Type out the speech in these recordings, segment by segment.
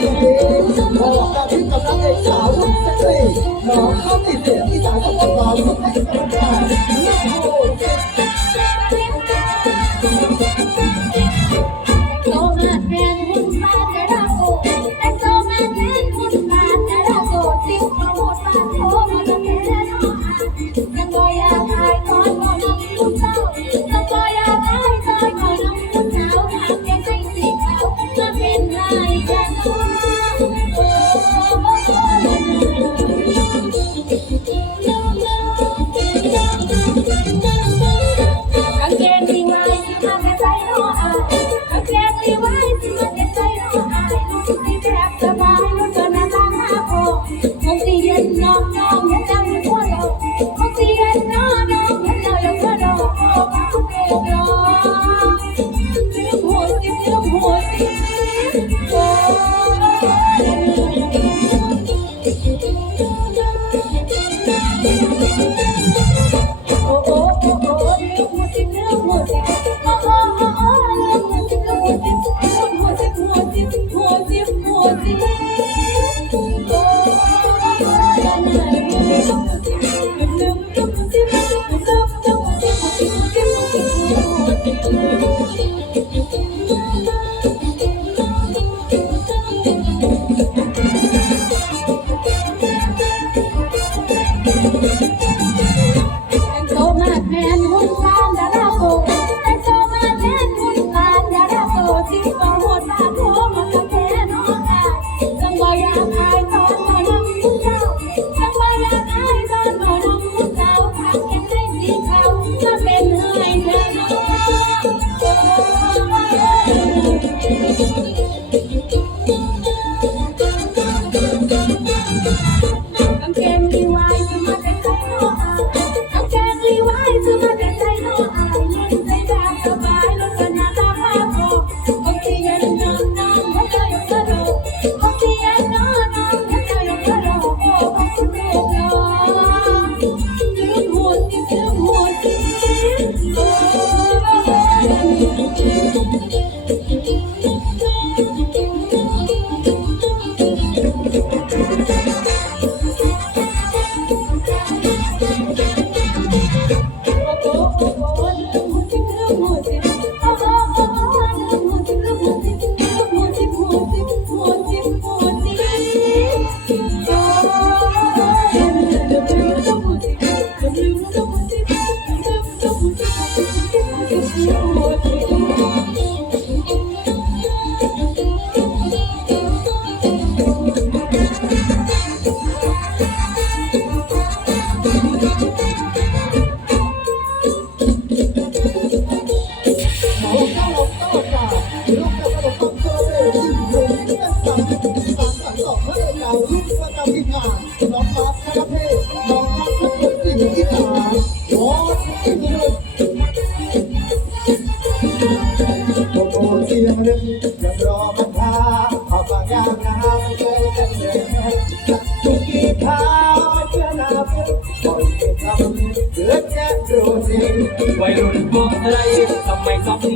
พดีพอกับทิพกับนักเอกสาวเซ็กซี่น้องเขาติดเสียงที่สาวกกับเบาๆ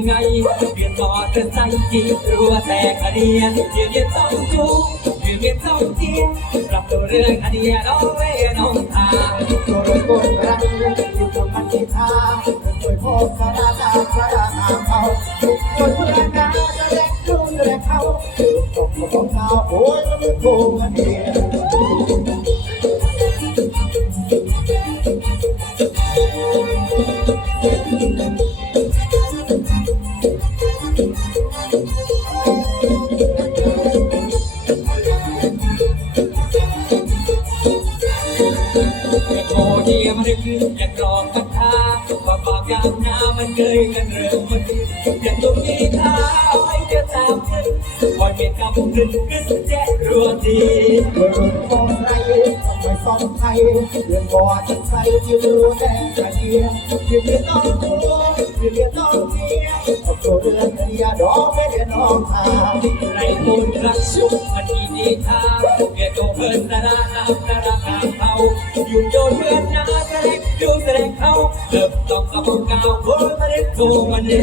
ไงเรียนต่อเธอใจจีรัวแต่คดีเรียนเรียนต้องจูเรียนเรียนต้องเจีปรับตัวเรื่องคดีน้องเล่น้องตาตัวรนกดรักอยู่ตรงมันที่ทาช่วยพ่อสาราตาสาราตาเขาจนเมื่อกาจะแรงจะเล็กเขาตกมาตกเท้าโอ้ยมันเป็นคดียว โมเดียมรึกอยากรองกันทาว่าปากยามน้ามันเกยกันเร็วมันอยากตรงนี้ท้าไม่เจอตามขึ้นพอเก็นกำขึ้นขึ้นแจ๊รัวทีรัวตองไรต้องไปซ่อมไทยเดือนก่อนใส่ที่รัวแต่กรเดียที่เรียนต้องตัวที่เรียนต้องเทียต้องตัวเดือนเดียดอกไม่เดือนน้องทาไรคนรักชุบมันอีนีทาเกียรติเพิ่นนาราน้ารานาเขา ยุ่นโยนเพื่อนนะแสดงดูแสดงเขาเริ่มต้องกระพงกาวโคตรมาเด็ดโคมันเด็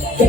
Yeah.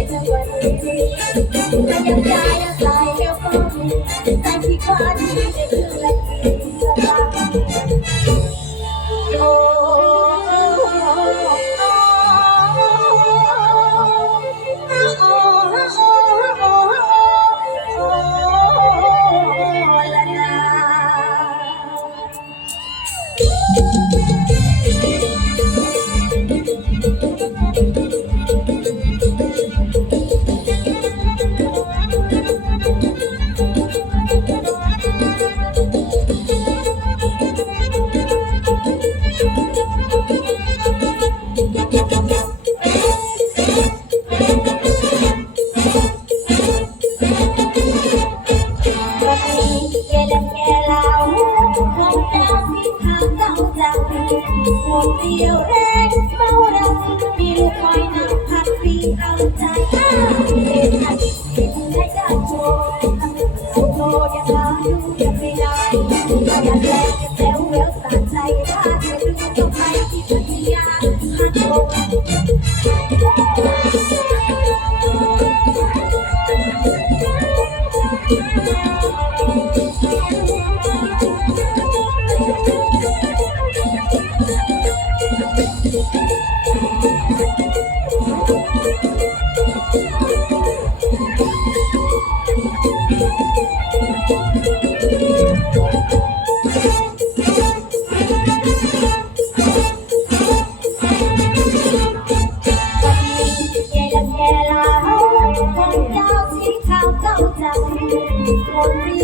Hungry.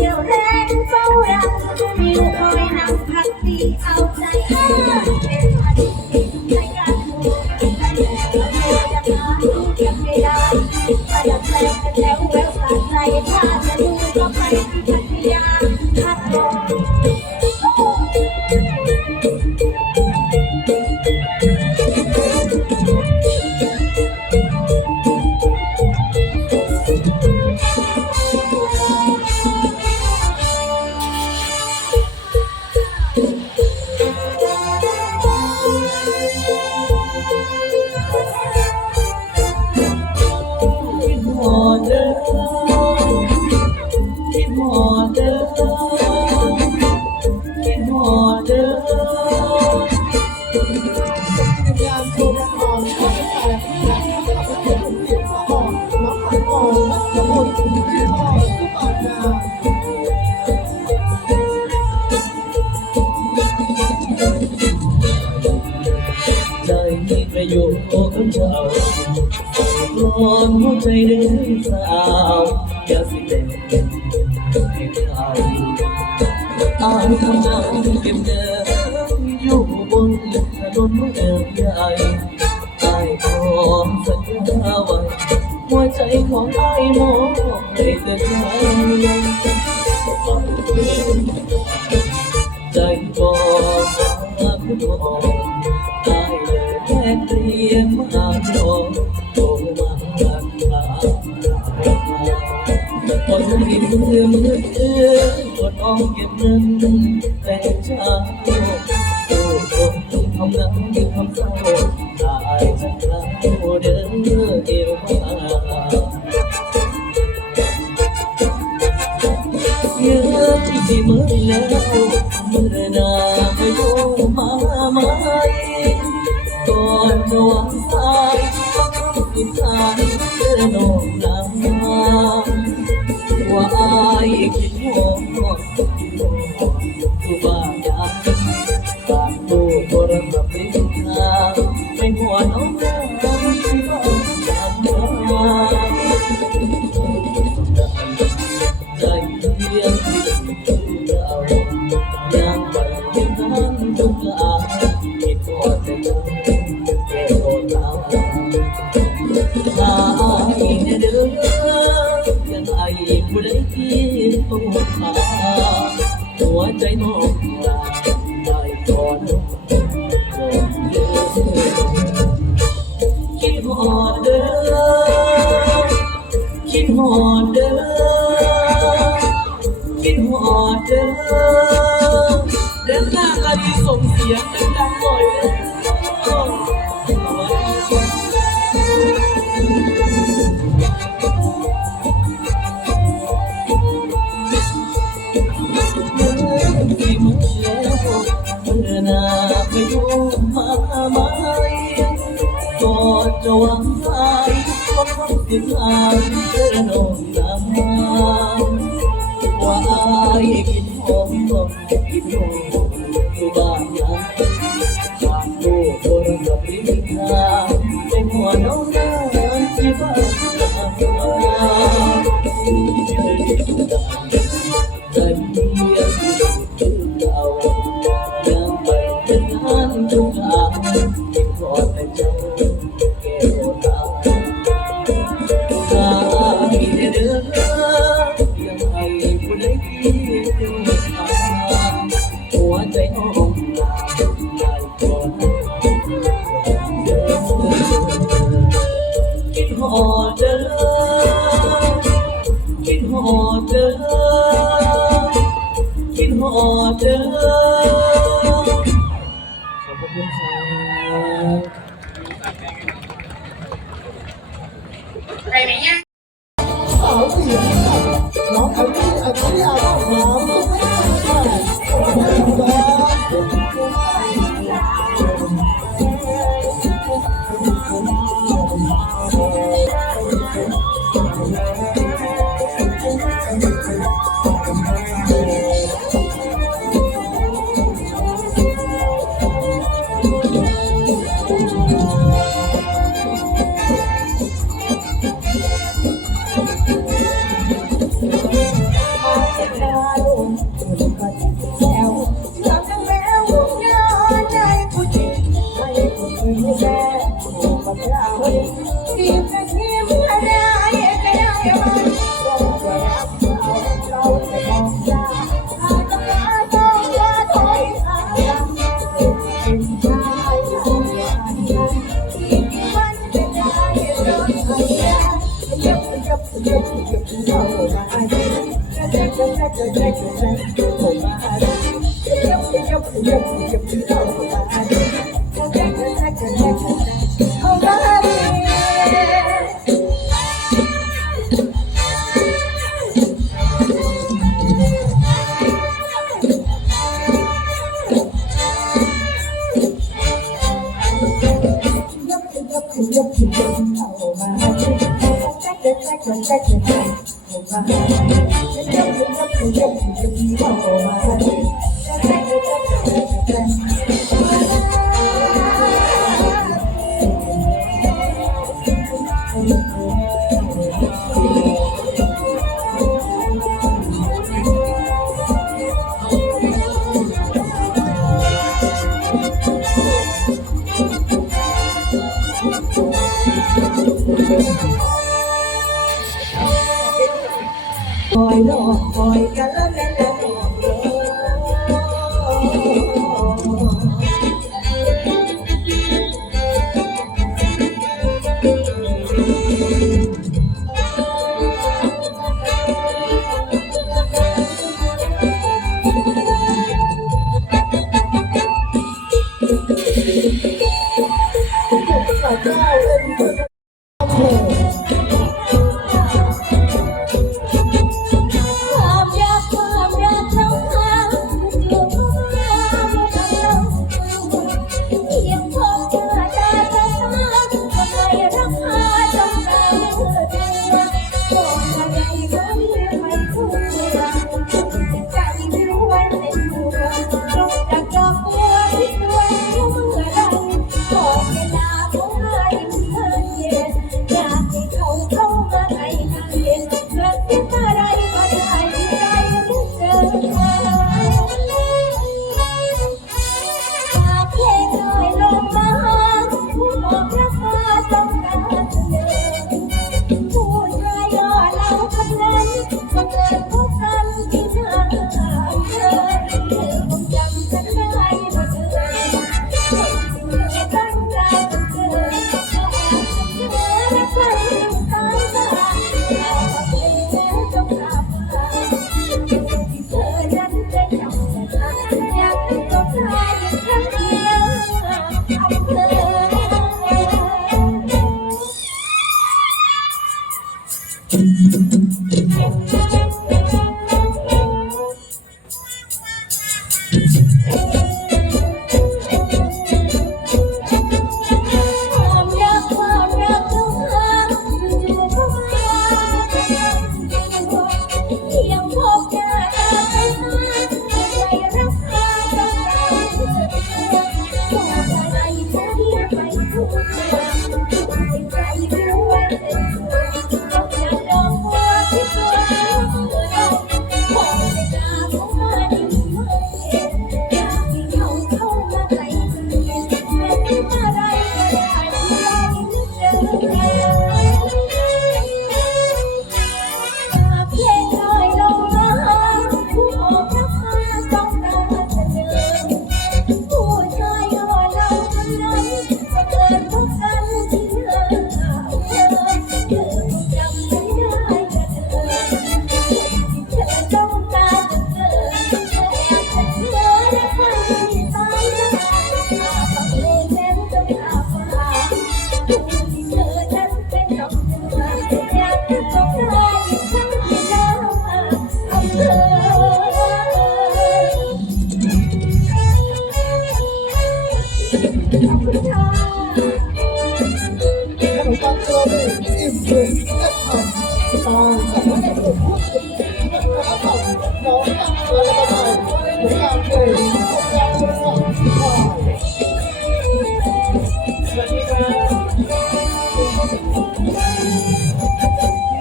ลอนหัวใจเดินสาวอย่าสิเล่นให้ใครอ่านคำจำเก็บเดิมอยู่บนถนนเมืองใหญ่ไอ้พร้อมสัญญาไว้หัวใจของไอ้มองให้แต่ใคร ลืมลืมลืมลืมปวดอ้อมเก็บเงินแต่เช้าโอ้โอ้ทุ่มำน้ำทุ่มทำเศร้าตายจากเราเดินเดียวมาเยอะที่เมื่แล้วเมื่อนานไม่โทรมาไหมก่อนจะวางสายต้องติดสายเดิโน ไม่ เด้อเดินหน้าก็ดีส่งเสียงดังๆหน่อยเด้อที่มือแล้วเมื่อหน้าไปดูมาไหมกอดจะวางสายก็ทำสิลายเธอโน่นน หอดเด้อคิดหอดเด้อขอบคุณครับส 一直到我爱尽全世界全世界全世界我爱最初坚 ค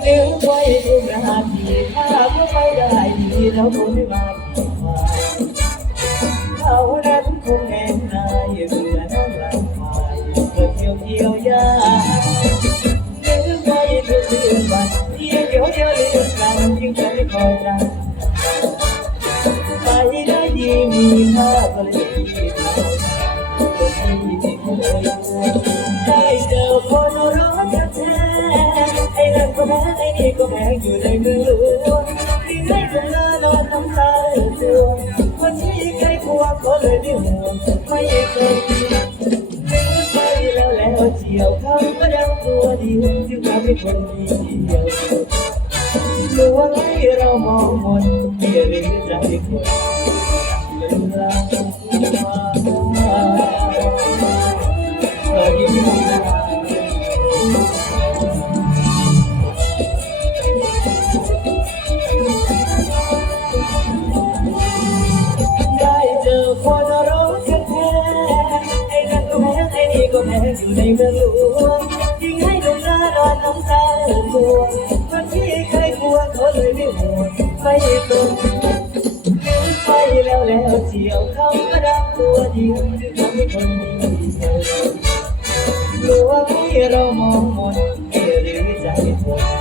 ลืมไว้ทุกนาทีถ้เพื่อไม่ได้ดีแล้วคงไม่มา อยู่ในเมืองหลวงที่ไห้เธอนอนน้ำตาเสื่อวันนี้ใครกลัวก็เลยไม่ห่วงไม่เคยถึงไปแล้วแล้วเที่ยวเขาก็ยังตัวดีที่เขาเป็คนดีเดียวตัวไรเรามองมนเปลี่ยนใจคน เมืองหลวงยิ่งให้ดวงตาร้อนน้ำตาเดวงคนที่เคยกลัวก็เลยไม่ห่วงไปตรงลืมไปแล้วแล้วเที่ยวเขาก็ดับตัวเดียวดึงให้คนมีเธอกลัวที่เรามองมนเหรือใจคน